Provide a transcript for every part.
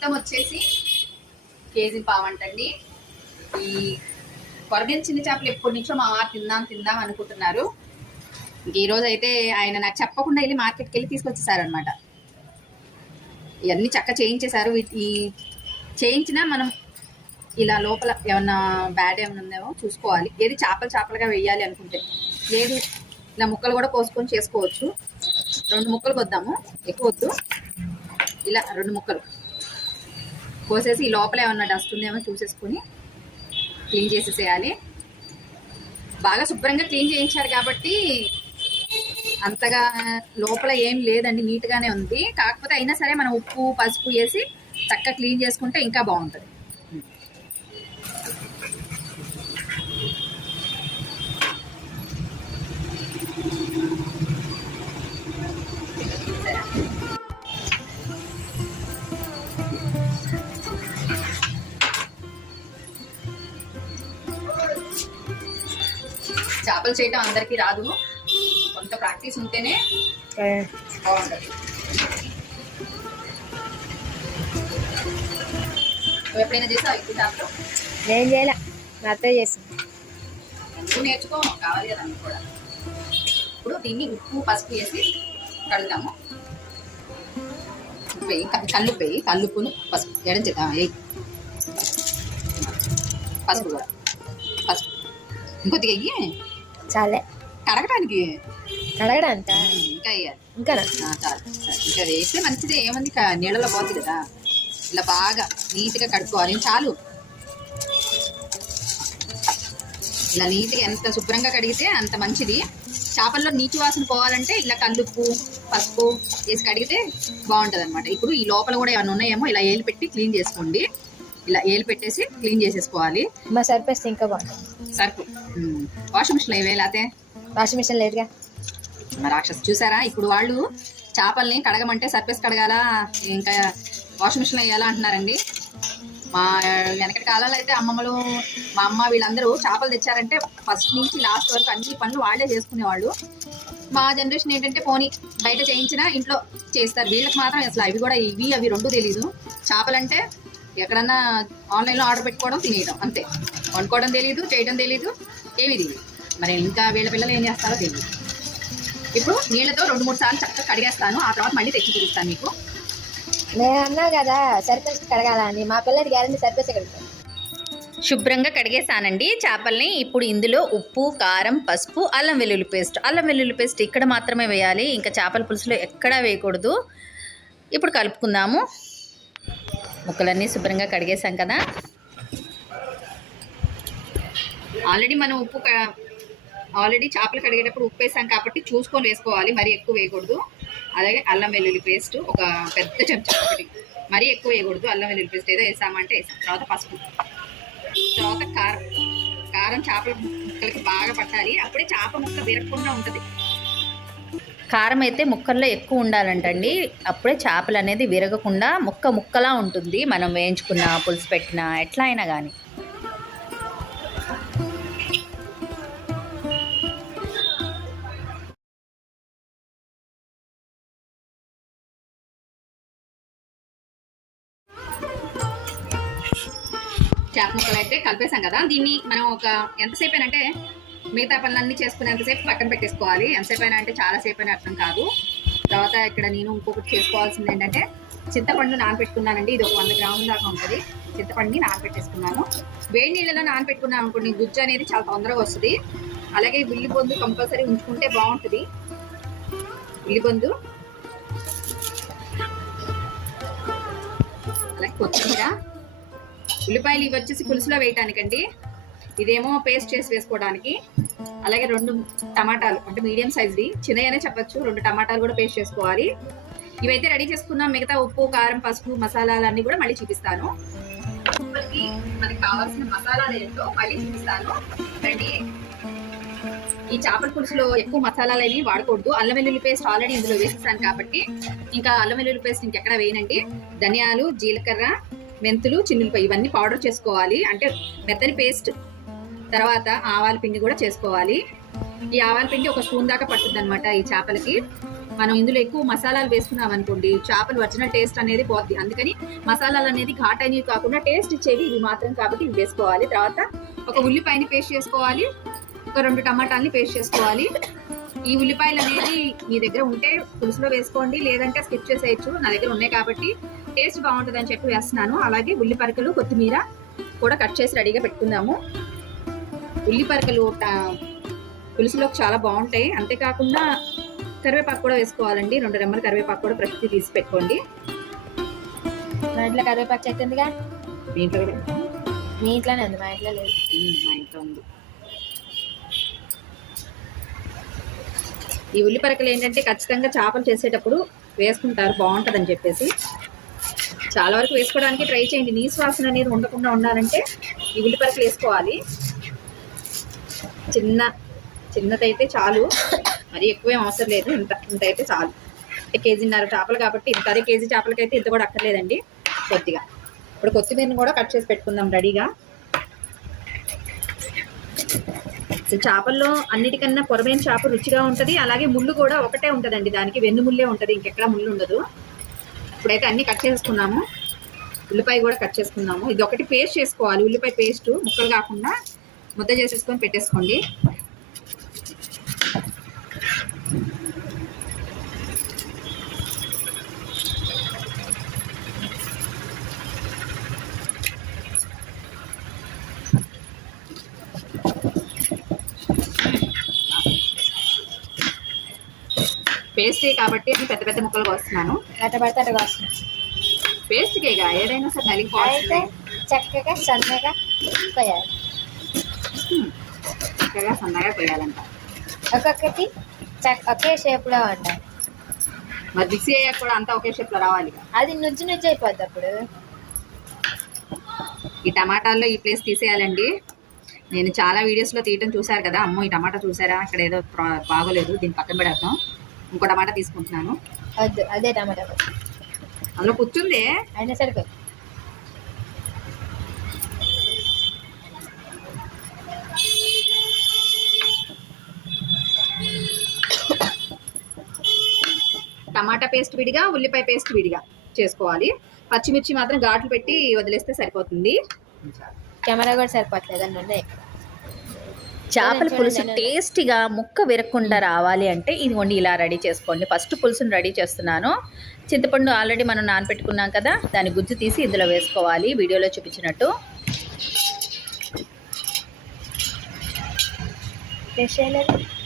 మొత్తం వచ్చేసి కేజీ పావంటండి ఈ కొరమైన చిన్న చేపలు ఎప్పటి నుంచో మా వారు తిందాం తిందాం అనుకుంటున్నారు. ఈరోజు అయితే ఆయన నాకు చెప్పకుండా వెళ్ళి మార్కెట్కి వెళ్ళి తీసుకొచ్చేసారు అనమాట ఇవన్నీ చక్క చేయించేశారు. ఈ చేయించినా మనం ఇలా లోపల ఏమన్నా బ్యాడ్ ఏమైనా ఉందేమో చూసుకోవాలి. ఏది చేపలు చేపలుగా వేయాలి అనుకుంటే. లేదు ఇలా ముక్కలు కూడా కోసుకొని చేసుకోవచ్చు. రెండు ముక్కలు కొద్దాము. ఎక్కువ వద్దు. ఇలా రెండు ముక్కలు. కోసేసి ఈ లోపల ఏమన్నా డస్ట్ ఉందేమో చూసేసుకొని క్లీన్ చేసేసేయాలి. బాగా శుభ్రంగా క్లీన్ చేయించారు కాబట్టి అంతగా లోపల ఏం లేదండి నీట్గానే ఉంది. కాకపోతే అయినా సరే మనం ఉప్పు పసుపు వేసి చక్కగా క్లీన్ చేసుకుంటే ఇంకా బాగుంటుంది. చేపలు చేయటం అందరికీ రాదు. కొంత ప్రాక్టీస్ ఉంటేనే బాగుంటుంది. ఎప్పుడైనా చేసావు ఇప్పుడు చేపలు నేను చేయలే. మా అత్తయ్య చేసింది. నువ్వు నేర్చుకో కావాలి కదా నీకు కూడా. ఇప్పుడు దీన్ని ఉప్పు పసుపు వేసి కడుగుతాము. వేయి క- కల్లుప్పు వేయి కల్లుప్పును పసుపు ఎడం చేద్దాం వేయి. పసుపు కూడా. పసుపు. ఇంకొద్దిగా వెయ్యి చాలే. కడగడానికి? కడగడా అంత ఇంకా వేయాలి ఆ, చాలు. ఇంకా వేస్తే మంచిది. ఏముంది నీళ్ళలో పోతుంది కదా. ఇలా బాగా నీట్గా కడుక్కోవాలి. చాలు? ఇలా నీట్గా ఎంత శుభ్రంగా కడిగితే అంత మంచిది. చేపల్లో నీటి వాసన పోవాలంటే ఇలా కల్లుప్పు పసుపు వేసి కడిగితే బాగుంటుంది అనమాట ఇప్పుడు ఈ లోపల కూడా ఏమైనా ఉన్నాయేమో ఇలా ఏలు పెట్టి క్లీన్ చేసుకోండి. ఇలా ఏలు పెట్టేసి క్లీన్ చేసేసుకోవాలి. మా సర్పేస్తే ఇంకా బాగుంటుంది. సర్పు. వాషింగ్ మిషన్లో ఇవే లేతే వాషింగ్ మిషన్ లేదుగా. రాక్షస్ చూసారా? ఇప్పుడు వాళ్ళు చేపల్ని కడగమంటే సర్ఫేస్ కడగాల? ఇంకా వాషింగ్ మిషన్లో వేయాలా అంటున్నారండి. మా వెనకటి కాలంలో అయితే అమ్మమ్మలు మా అమ్మ వీళ్ళందరూ చేపలు తెచ్చారంటే ఫస్ట్ నుంచి లాస్ట్ వరకు అన్ని పనులు వాళ్ళే చేసుకునేవాళ్ళు. మా జనరేషన్ ఏంటంటే పోనీ బయట చేయించినా ఇంట్లో చేస్తారు. వీళ్ళకి మాత్రం అసలు అవి కూడా ఇవి అవి రెండు తెలీదు. చేపలంటే ఎక్కడన్నా ఆన్లైన్లో ఆర్డర్ పెట్టుకోవడం తినేయడం అంతే. వండుకోవడం తెలియదు చేయడం తెలియదు ఏమి తెలియదు మరి ఇంకా వీళ్ళ పిల్లలు ఏం చేస్తారో తెలియదు ఇప్పుడు నీళ్ళతో రెండు మూడు సార్లు చక్కగా కడిగేస్తాను. ఆ తర్వాత మళ్ళీ తెచ్చి చూపిస్తాను మీకు. నేను అన్నా కదా సర్పేస్ కడగాల అని. మా పిల్లడి గ్యారెంటీ సర్పేస్ కడుగుతాను శుభ్రంగా కడిగేసానండి చేపల్ని ఇప్పుడు ఇందులో ఉప్పు కారం పసుపు అల్లం వెల్లుల్లి పేస్ట్. అల్లం వెల్లుల్లి పేస్ట్ ఇక్కడ మాత్రమే వేయాలి. ఇంకా చేపల పులుసులో ఎక్కడా వేయకూడదు. ఇప్పుడు కలుపుకుందాము. ముక్కలన్నీ శుభ్రంగా కడిగేసాం కదా. ఆల్రెడీ మనం ఉప్పు క- ఆల్రెడీ చేపలు కడిగేటప్పుడు ఉప్పు వేసాం కాబట్టి చూసుకొని వేసుకోవాలి మరీ ఎక్కువ వేయకూడదు. అలాగే అల్లం వెల్లుల్లి పేస్ట్ ఒక పెద్ద చెంచా ఒకటి. మరీ ఎక్కువ వేయకూడదు అల్లం వెల్లుల్లి పేస్ట్ ఏదో వేసామంటే వేసాం. తర్వాత పసుపు. తర్వాత కారం. కారం చేపల ముక్కలకి బాగా పట్టాలి. అప్పుడే చేప ముక్క విరగకుండా ఉంటుంది. కారం అయితే ముక్కల్లో ఎక్కువ ఉండాలంటండి. అప్పుడే చేపలు అనేది విరగకుండా ముక్క ముక్కలా ఉంటుంది. మనం వేయించుకున్న పులుసు పెట్టిన ఎట్లా అయినా కానీ చేప ముక్కలు అయితే కలిపేసాం కదా. దీన్ని మనం ఒక ఎంతసేపు అంటే మిగతా పనులన్నీ చేసుకునేంతసేపు పక్కన పెట్టేసుకోవాలి. ఎంతసేపు అయినా అంటే చాలాసేపు అయినా అర్థం కాదు. తర్వాత ఇక్కడ నేను ఇంకొకటి చేసుకోవాల్సింది ఏంటంటే చింతపండు నానబెట్టుకున్నానండి ఇది ఒక వంద గ్రాముల దాకా ఉంటుంది. చింతపండుని నానబెట్టేసుకున్నాను వేడి నీళ్ళలో నానబెట్టుకున్నాం అనుకోండి గుజ్జు అనేది చాలా తొందరగా వస్తుంది. అలాగే ఉల్లి బొందు కంపల్సరీ ఉంచుకుంటే బాగుంటుంది. ఉల్లి బొందు అలాగే కొత్తిమీర ఉల్లిపాయలు ఇవి వచ్చేసి పులుసులో వేయటానికండి. ఇదేమో పేస్ట్ చేసి వేసుకోవడానికి. అలాగే రెండు టమాటాలు అంటే మీడియం సైజ్ది. చిన్నయనే చెప్పచ్చు రెండు టమాటాలు కూడా పేస్ట్ చేసుకోవాలి. ఇవైతే రెడీ చేసుకున్నాం మిగతా ఉప్పు కారం పసుపు మసాలాలు అన్ని కూడా మళ్ళీ చూపిస్తాను. మనకి మనకి కావాల్సిన మసాలాలు ఏంటో మళ్ళీ చూపిస్తాను. రండి. ఈ చేపల పులుసులో ఎక్కువ మసాలాలు అనేవి వాడకూడదు. అల్లం వెల్లుల్లి పేస్ట్ ఆల్రెడీ ఇందులో వేసేసాను కాబట్టి ఇంకా అల్లం వెల్లుల్లి పేస్ట్ ఇంకెక్కడ వేయనండి. ధనియాలు జీలకర్ర మెంతులు చిన్నులపై ఇవన్నీ పౌడర్ చేసుకోవాలి. అంటే మెత్తని పేస్ట్ తర్వాత ఆవాల పిండి కూడా చేసుకోవాలి. ఈ ఆవాల పిండి ఒక స్పూన్ దాకా పట్టుద్ది అనమాట ఈ చేపలకి. మనం ఇందులో ఎక్కువ మసాలాలు వేసుకున్నాం అనుకోండి చేపలు ఒరిజినల్ టేస్ట్ అనేది పోద్ది. అందుకని మసాలాలు అనేది ఘాట్ అనేవి కాకుండా టేస్ట్ ఇచ్చేవి ఇవి మాత్రం కాబట్టి ఇవి వేసుకోవాలి. తర్వాత ఒక ఉల్లిపాయని పేస్ట్ చేసుకోవాలి. ఒక రెండు టమాటాలని పేస్ట్ చేసుకోవాలి. ఈ ఉల్లిపాయలు అనేది మీ దగ్గర ఉంటే పులుసులో వేసుకోండి. లేదంటే స్కిప్ చేసేయచ్చు. నా దగ్గర ఉన్నాయి కాబట్టి టేస్ట్ బాగుంటుంది అని చెప్పి వేస్తున్నాను. అలాగే ఉల్లిపరకలు కొత్తిమీర కూడా కట్ చేసి రెడీగా పెట్టుకుందాము. ఉల్లిపరకలు పులుసులోకి చాలా బాగుంటాయి. అంతేకాకుండా కరివేపాకు కూడా వేసుకోవాలండి. రెండు రెమ్మల కరివేపాకు కూడా ప్రతి తీసి పెట్టుకోండి. మా ఇంట్లో కరివేపాకు చెట్టు ఉందిగా? మీ ఇంట్లో కూడా మీ ఇంట్లోనే ఉంది మా ఇంట్లో లేదు. మా ఇంట్లో ఉంది. ఈ ఉల్లిపరకలు ఏంటంటే ఖచ్చితంగా చేపలు చేసేటప్పుడు వేసుకుంటారు బాగుంటుందని చెప్పేసి. చాలా వరకు వేసుకోవడానికి ట్రై చేయండి. నీసు వాసన అనేది ఉండకుండా ఉండాలంటే ఈ ఉల్లిపరకలు వేసుకోవాలి. చిన్న చిన్నదైతే చాలు. మరి ఎక్కువేం అవసరం లేదు. ఇంత ఇంత అయితే చాలు. అంటే కేజీన్నర చేపలు కాబట్టి ఇంత అదే కేజీ చేపలకైతే ఇంత కూడా అక్కర్లేదండి. కొద్దిగా. ఇప్పుడు కొత్తిమీరని కూడా కట్ చేసి పెట్టుకుందాం రెడీగా. చేపల్లో అన్నిటికన్నా పొరమైన చేప రుచిగా ఉంటుంది. అలాగే ముళ్ళు కూడా ఒకటే ఉంటుందండి. దానికి వెన్ను ముళ్ళే ఉంటుంది. ఇంకెక్కడ ముళ్ళు ఉండదు. ఇప్పుడైతే అన్ని కట్ చేసుకున్నాము. ఉల్లిపాయ కూడా కట్ చేసుకున్నాము. ఇది ఒకటి పేస్ట్ చేసుకోవాలి. ఉల్లిపాయ పేస్ట్ ముక్కలు కాకుండా ముద్ద చేసేసుకొని పెట్టేసుకోండి. పేస్టే కాబట్టి అన్ని పెద్ద పెద్ద ముక్కలు కోస్తున్నాను. అట్ట పడితే అట్ట వస్తుంది పేస్ట్కేగా ఏదైనా సరే అయితే నలిగిపోతుంది చక్కగా సన్నగా కొయ్యాలి చక్కగా సన్నగా కొయ్యాలంట. ఒక్కొక్కటి ఒకే షేప్లో ఉండాలి. మరి మిక్సీ అయ్యాక కూడా అంతా ఒకే షేప్లో రావాలి. అది నుజ్జు నుజ్జు అయిపోద్ది అప్పుడు. ఈ టమాటాల్లో ఈ ప్లేస్ తీసేయాలండి. నేను చాలా వీడియోస్లో తీయటం చూశారు కదా. అమ్మో ఈ టమాటా చూసారా? అక్కడ ఏదో బాగోలేదు. దీన్ని పక్కన పెడతాం ఇంకో టమాటా తీసుకుంటున్నాను. అదే టమాటా. అందులో కూర్చుందే అయినా సరిపోయి పేస్ట్ విడిగా ఉల్లిపాయ పేస్ట్ విడిగా చేసుకోవాలి. పచ్చిమిర్చి మాత్రం ఘాట్లు పెట్టి వదిలేస్తే సరిపోతుంది. కెమెరా కూడా సరిపోవట్లేదు చేపల పులుసు. టేస్టీగా ముక్క విరగకుండా రావాలి అంటే ఇదిగోండి ఇలా రెడీ చేసుకోండి. ఫస్ట్ పులుసుని రెడీ చేస్తున్నాను. చింతపండు ఆల్రెడీ మనం నానబెట్టుకున్నాం కదా దాని గుజ్జు తీసి ఇందులో వేసుకోవాలి. వీడియోలో చూపించినట్టు. టేస్ట్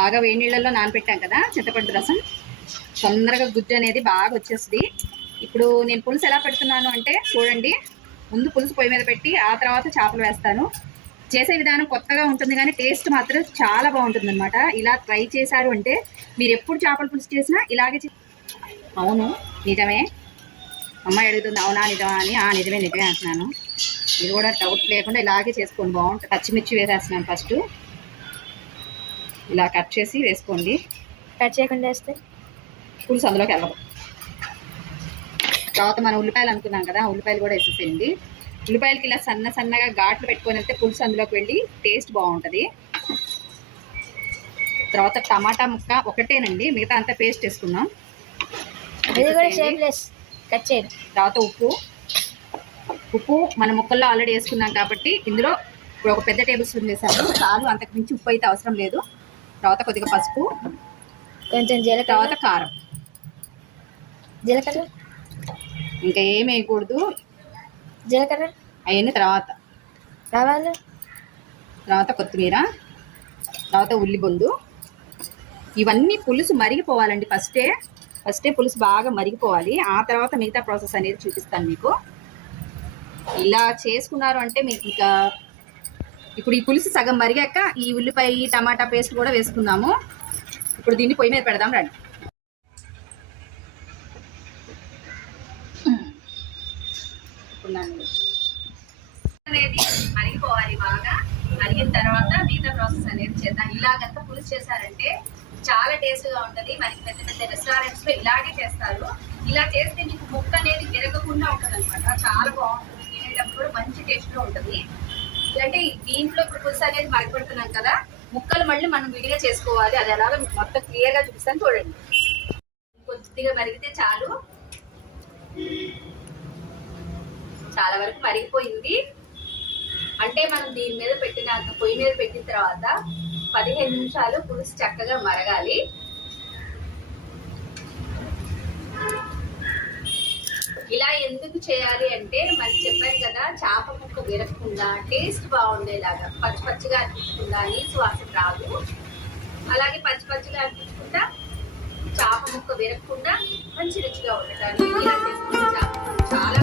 బాగా వేడి నీళ్ళల్లో నానబెట్టాం కదా చింతపండు రసం. తొందరగా గుజ్జు అనేది బాగా వచ్చేస్తుంది. ఇప్పుడు నేను పులుసు ఎలా పెడుతున్నాను అంటే చూడండి ముందు పులుసు పొయ్యి మీద పెట్టి ఆ తర్వాత చేపలు వేస్తాను. చేసే విధానం కొత్తగా ఉంటుంది కానీ టేస్ట్ మాత్రం చాలా బాగుంటుంది అనమాట ఇలా ట్రై చేశారు అంటే మీరు ఎప్పుడు చేపల పులుసు చేసినా ఇలాగే అవును నిజమే. అమ్మాయి అడుగుతుంది అవునా నిజమా అని. ఆ నిజమే నిజమే అంటున్నాను. ఇది కూడా డౌట్ లేకుండా ఇలాగే చేసుకోండి బాగుంటుంది. పచ్చిమిర్చి వేసేస్తున్నాను ఫస్ట్ ఇలా కట్ చేసి వేసుకోండి. కట్ చేయకుండా వేస్తే? పులుసు అందులోకి వెళ్ళదు తర్వాత మనం ఉల్లిపాయలు అనుకున్నాం కదా ఉల్లిపాయలు కూడా వేసేసేయండి. ఉల్లిపాయలకి ఇలా సన్న సన్నగా ఘాట్లు పెట్టుకొని వెళ్తే పులుసు అందులోకి వెళ్ళి టేస్ట్ బాగుంటుంది. తర్వాత టమాటా ముక్క ఒకటేనండి మిగతా అంతా పేస్ట్ వేసుకున్నాం తర్వాత ఉప్పు. ఉప్పు మన ముక్కల్లో ఆల్రెడీ వేసుకున్నాం కాబట్టి ఇందులో ఇప్పుడు ఒక పెద్ద టేబుల్ స్పూన్ వేసాము చాలు అంతకు మించి ఉప్పు అయితే అవసరం లేదు. తర్వాత కొద్దిగా పసుపు కొంచెం జీలకర్ర. తర్వాత కారం. జీలకర్ర? ఇంకా ఏమి వేయకూడదు. జీలకర్ర? అవన్నీ తర్వాత. కావాలి తర్వాత కొత్తిమీర తర్వాత ఉల్లిబొందు ఇవన్నీ పులుసు మరిగిపోవాలండి ఫస్టే. ఫస్టే పులుసు బాగా మరిగిపోవాలి. ఆ తర్వాత మిగతా ప్రాసెస్ అనేది చూపిస్తాను మీకు. ఇలా చేసుకున్నారు అంటే మీకు ఇంకా ఇప్పుడు ఈ పులుసు సగం మరిగాక ఈ ఉల్లిపాయ టమాటా పేస్ట్ కూడా వేసుకుందాము. ఇప్పుడు దీన్ని పొయ్యి మీద పెడదాం రండి. ఇప్పుడు అనేది మరిగిపోవాలి బాగా. మరిగిన తర్వాత మిగతా ప్రాసెస్ అనేది చేద్దాం. ఇలాగంతా పులుసు చేశారంటే చాలా టేస్ట్గా ఉంటది. మరి పెద్ద పెద్ద రెస్టారెంట్స్లో ఇలాగే చేస్తారు. ఇలా చేస్తే మీకు ముక్క అనేది విరగకుండా ఉంటది అనమాట చాలా బాగుంటుంది. తినేటప్పుడు కూడా మంచి టేస్ట్లో ఉంటుంది. అంటే దీంట్లో ఇప్పుడు పులుసు అనేది మరగపెడుతున్నాం కదా ముక్కలు మళ్ళీ మనం విడిగా చేసుకోవాలి. అది ఎలాగో మొత్తం క్లియర్గా చూపిస్తాను చూడండి. కొద్దిగా మరిగితే చాలు. చాలా వరకు మరిగిపోయింది. అంటే మనం దీని మీద పెట్టిన పొయ్యి మీద పెట్టిన తర్వాత పదిహేను నిమిషాలు పులుసు చక్కగా మరగాలి. ఇలా ఎందుకు చేయాలి అంటే మరి చెప్పాను కదా చేప ముక్క విరగకుండా టేస్ట్ బాగుండేలాగా పచ్చి పచ్చిగా అనిపించకుండా నీసు వాసన రాదు. అలాగే పచ్చి పచ్చిగా అనిపించకుండా చేప ముక్క విరగకుండా మంచి రుచిగా ఉండటానికి ఇలా చేసుకున్న చేప చాలా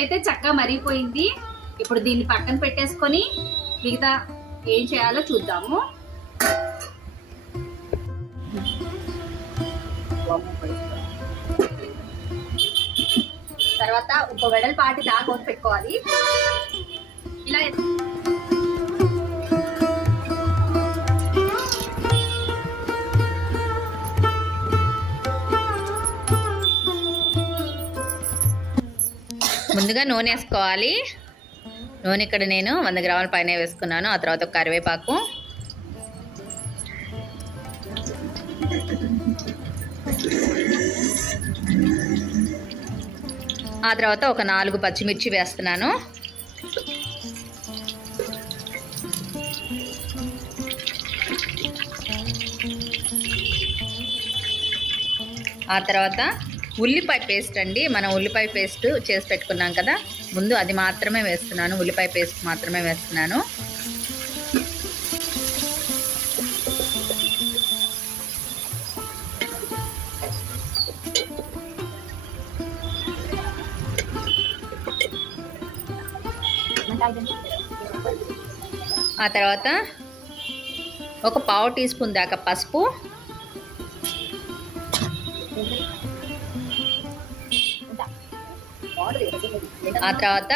అయితే చక్కగా మరిగిపోయింది. ఇప్పుడు దీన్ని పక్కన పెట్టేసుకొని మిగతా ఏం చేయాలో చూద్దాము. తర్వాత ఒక వెడల్పాటి దాకా పెట్టుకోవాలి. ఇలా ముందుగా నూనె వేసుకోవాలి. నూనె ఇక్కడ నేను వంద గ్రాముల పైన వేసుకున్నాను. ఆ తర్వాత ఒక కరివేపాకు. ఆ తర్వాత ఒక నాలుగు పచ్చిమిర్చి వేస్తున్నాను. ఆ తర్వాత ఉల్లిపాయ పేస్ట్ అండి. మనం ఉల్లిపాయ పేస్ట్ చేసి పెట్టుకున్నాం కదా. ముందు అది మాత్రమే వేస్తున్నాను. ఉల్లిపాయ పేస్ట్ మాత్రమే వేస్తున్నాను. ఆ తర్వాత ఒక పావు టీ స్పూన్ దాకా పసుపు. ఆ తర్వాత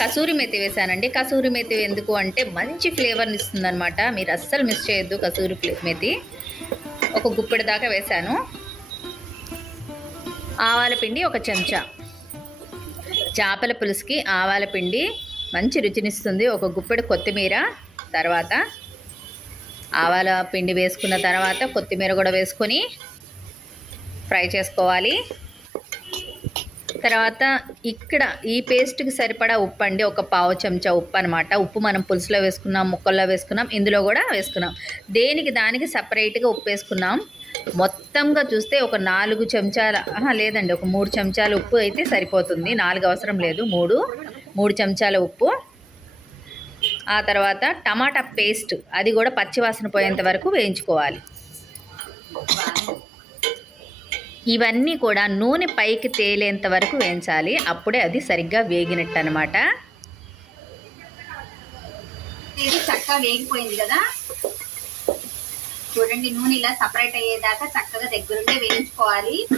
కసూరి మెతి వేసానండి కసూరి మెతి ఎందుకు అంటే మంచి ఫ్లేవర్ని ఇస్తుంది అనమాట మీరు అస్సలు మిస్ చేయొద్దు కసూరి మెతి. ఒక గుప్పెడు దాకా వేసాను ఆవాల పిండి ఒక చెంచా. చేపల పులుసుకి ఆవాల పిండి మంచి రుచినిస్తుంది. ఒక గుప్పెడు కొత్తిమీర తర్వాత ఆవాల పిండి వేసుకున్న తర్వాత కొత్తిమీర కూడా వేసుకొని ఫ్రై చేసుకోవాలి. తర్వాత ఇక్కడ ఈ పేస్ట్కి సరిపడా ఉప్పు అండి ఒక పావు చెంచా ఉప్పు అనమాట ఉప్పు మనం పులుసులో వేసుకున్నాం ముక్కల్లో వేసుకున్నాం ఇందులో కూడా వేసుకున్నాం. దేనికి దానికి సపరేట్గా ఉప్పు వేసుకున్నాం. మొత్తంగా చూస్తే ఒక నాలుగు చెంచాల లేదండి. ఒక మూడు చెంచాల ఉప్పు అయితే సరిపోతుంది. నాలుగు అవసరం లేదు. మూడు మూడు చెంచాల ఉప్పు. ఆ తర్వాత టమాటా పేస్ట్. అది కూడా పచ్చివాసన పోయేంత వరకు వేయించుకోవాలి. ఇవన్నీ కూడా నూనె పైకి తేలేంత వరకు వేయించాలి. అప్పుడే అది సరిగ్గా వేగినట్టు అనమాట ఇది చక్కగా వేగిపోయింది కదా. చూడండి నూనె ఇలా సపరేట్ అయ్యేదాకా చక్కగా దగ్గరుండే వేయించుకోవాలి.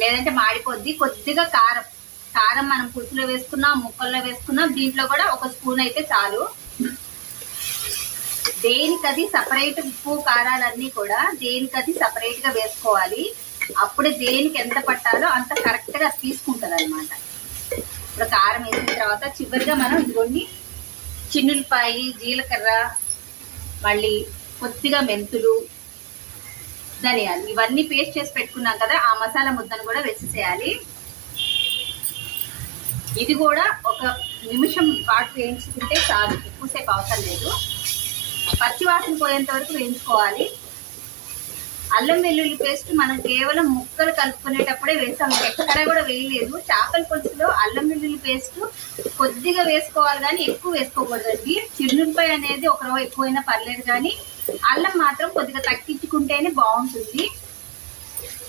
లేదంటే మాడిపోద్ది. కొద్దిగా కారం. కారం మనం పులుసులో వేసుకున్నాం ముక్కల్లో వేసుకున్నాం దీంట్లో కూడా ఒక స్పూన్ అయితే చాలు. దేనికది సపరేట్ ఉప్పు కారాలన్నీ కూడా దేనికది సపరేట్గా వేసుకోవాలి. అప్పుడే దేనికి ఎంత పట్టాలో అంత కరెక్ట్గా తీసుకుంటది అనమాట ఇప్పుడు కారం వేసిన తర్వాత చివరిగా మనం ఇదిగోండి చిన్నులపాయి జీలకర్ర మళ్ళీ కొద్దిగా మెంతులు ధనియాలు. ఇవన్నీ పేస్ట్ చేసి పెట్టుకున్నాం కదా ఆ మసాలా ముద్దను కూడా వేసేసేయాలి. ఇది కూడా ఒక నిమిషం పాటు వేయించుకుంటే చాలు ఎక్కువసేపు అవసరం లేదు. పచ్చి వాసన పోయేంత వరకు వేయించుకోవాలి. అల్లం వెల్లుల్లి పేస్ట్ మనం కేవలం ముక్కలు కలుపుకునేటప్పుడే వేసాం. ఎక్కడ కూడా వేయలేదు. చేపల పులుసులో అల్లం వెల్లుల్లి పేస్ట్ కొద్దిగా వేసుకోవాలి కానీ ఎక్కువ వేసుకోకూడదండి. చిన్నులపై అనేది ఒక రవ్వ ఎక్కువైనా పర్లేదు కానీ అల్లం మాత్రం కొద్దిగా తగ్గించుకుంటేనే బాగుంటుంది.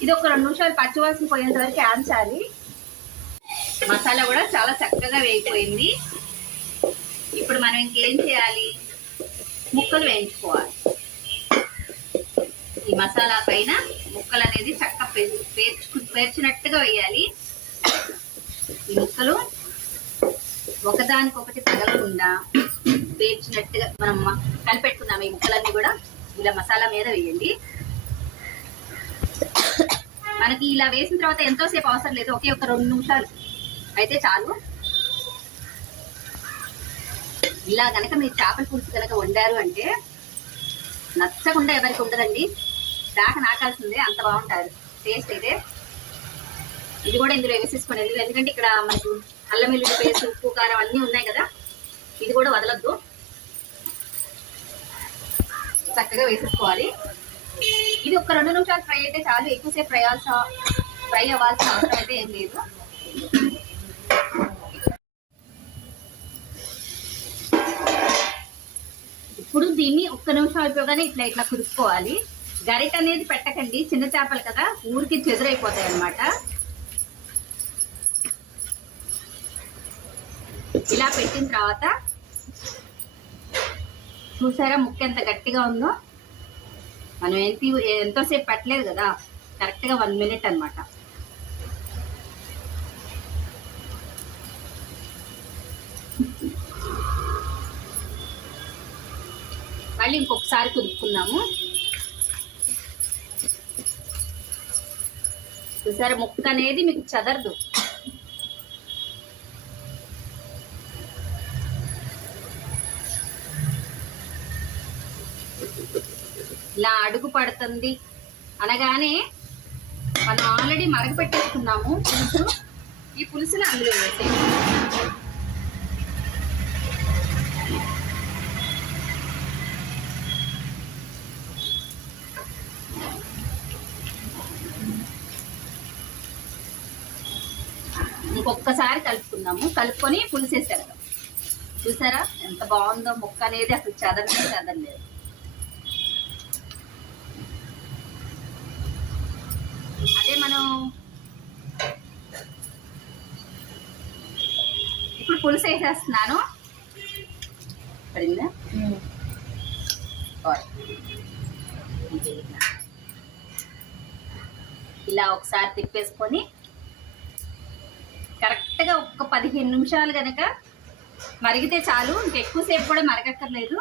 ఇది ఒక రెండు నిమిషాలు పచ్చివాసన పోయేంత వరకు ఆంచాలి. మసాలా కూడా చాలా చక్కగా వేగిపోయింది. ఇప్పుడు మనం ఇంకేం చేయాలి? ముక్కలు వేయించుకోవాలి. ఈ మసాలా పైన ముక్కలు అనేది చక్క పేర్చుకు పేర్చినట్టుగా వేయాలి. ఈ ముక్కలు ఒకదానికొకటి తగలకుండా పేర్చినట్టుగా మనం కలిపెట్టుకుందాం ఈ ముక్కలన్నీ కూడా. ఇలా మసాలా మీద వేయండి. మనకి ఇలా వేసిన తర్వాత ఎంతోసేపు అవసరం లేదు. ఒకే ఒక రెండు నిమిషాలు అయితే చాలు. ఇలా గనక మీరు చేపల పులుసు కనుక వండారు అంటే నచ్చకుండా ఎవరికి ఉండదండి. దాకా నాకాల్సిందే అంత బాగుంటుంది. టేస్ట్ అయితే. ఇది కూడా ఇందులో వేసేసుకోండి. ఎందుకంటే ఇక్కడ మనకు అల్లం వెల్లుల్లి పేస్ట్ ఉప్పు కారం అన్నీ ఉన్నాయి కదా. ఇది కూడా వదలద్దు. చక్కగా వేసేసుకోవాలి. ఇది ఒక రెండు నిమిషాలు ఫ్రై అయితే చాలు. ఎక్కువసేపు ఫ్రై అవ్వాల్సిన ఫ్రై అవ్వాల్సిన అవసరం అయితే ఏం లేదు. ఇప్పుడు దీన్ని ఒక్క నిమిషం అయిపోగానే ఇట్లా ఇట్లా కురుక్కోవాలి. గరిట అనేది పెట్టకండి చిన్న చేపలు కదా ఊరికి చెదురైపోతాయి అన్నమాట. ఇలా పెట్టిన తర్వాత చూసారా ముక్క ఎంత గట్టిగా ఉందో? మనం ఏంటి ఎంతోసేపు పెట్టలేదు కదా కరెక్ట్గా వన్ మినిట్ అనమాట మళ్ళీ ఇంకొకసారి కుదుపుకుందాము. చూసారా ముక్క అనేది మీకు చదరదు. ఇలా అడుగు పడుతుంది. అనగానే మనం ఆల్రెడీ మరగపెట్టేసుకున్నాము. పులుసు. ఈ పులుసుని అందులో వేసేయాలి ఒక్కసారి కలుపుకుందాము. కలుపుకొని పులిసేసారు. చూసారా? ఎంత బాగుందో ముక్క అనేది అసలు చదవలేదు చదవలేదు అదే మనం ఇప్పుడు పులుసు వేసేస్తున్నాను పడిందా ఇలా ఒకసారి తిప్పేసుకొని కరెక్ట్గా ఒక్క పదిహేను నిమిషాలు కనుక మరిగితే చాలు. ఇంకెక్కువసేపు కూడా మరగక్కర్లేదు.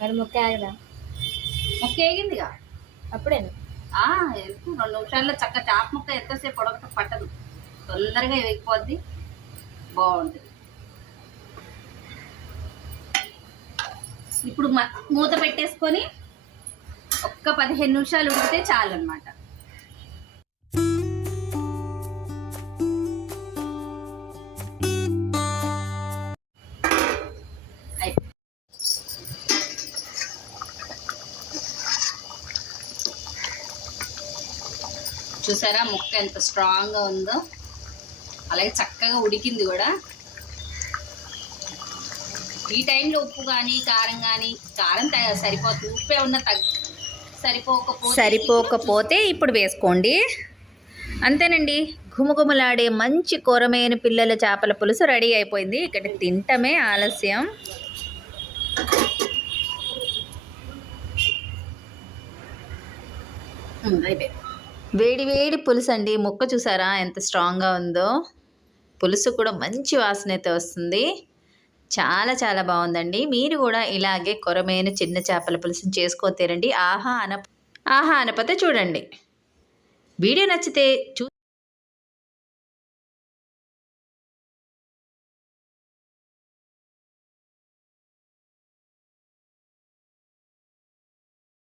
మరి ముక్క ఆగదా? ముక్క వేగిందిగా అప్పుడేనా? ఎందుకు? రెండు నిమిషాల్లో చక్క చాప ముక్క ఎంతసేపు ఉడక పట్టదు. తొందరగా వేగిపోద్ది. బాగుంటుంది. ఇప్పుడు మూత పెట్టేసుకొని ఒక్క పదిహేను నిమిషాలు ఉడికితే చాలు అనమాట చూసారా? ముక్క ఎంత స్ట్రాంగ్గా ఉందో. అలాగే చక్కగా ఉడికింది కూడా. ఈ టైంలో ఉప్పు కానీ కారం కానీ కారం సరిపోతుంది ఉప్పే ఉన్న తగ్గ సరిపోకపోతే సరిపోకపోతే ఇప్పుడు వేసుకోండి. అంతేనండి. ఘుమఘుమలాడే మంచి కొరమైన పిల్లల చేపల పులుసు రెడీ అయిపోయింది. ఇక్కడ తింటమే ఆలస్యం. అయిపోయింది. వేడి వేడి పులుసు అండి ముక్క చూసారా ఎంత స్ట్రాంగ్గా ఉందో? పులుసు కూడా మంచి వాసన అయితే వస్తుంది. చాలా చాలా బాగుందండి. మీరు కూడా ఇలాగే కొరమైన చిన్న చేపల పులుసుని చేసుకోతేరండి ఆహా అన ఆహా అనపతే చూడండి. వీడియో నచ్చితే చూ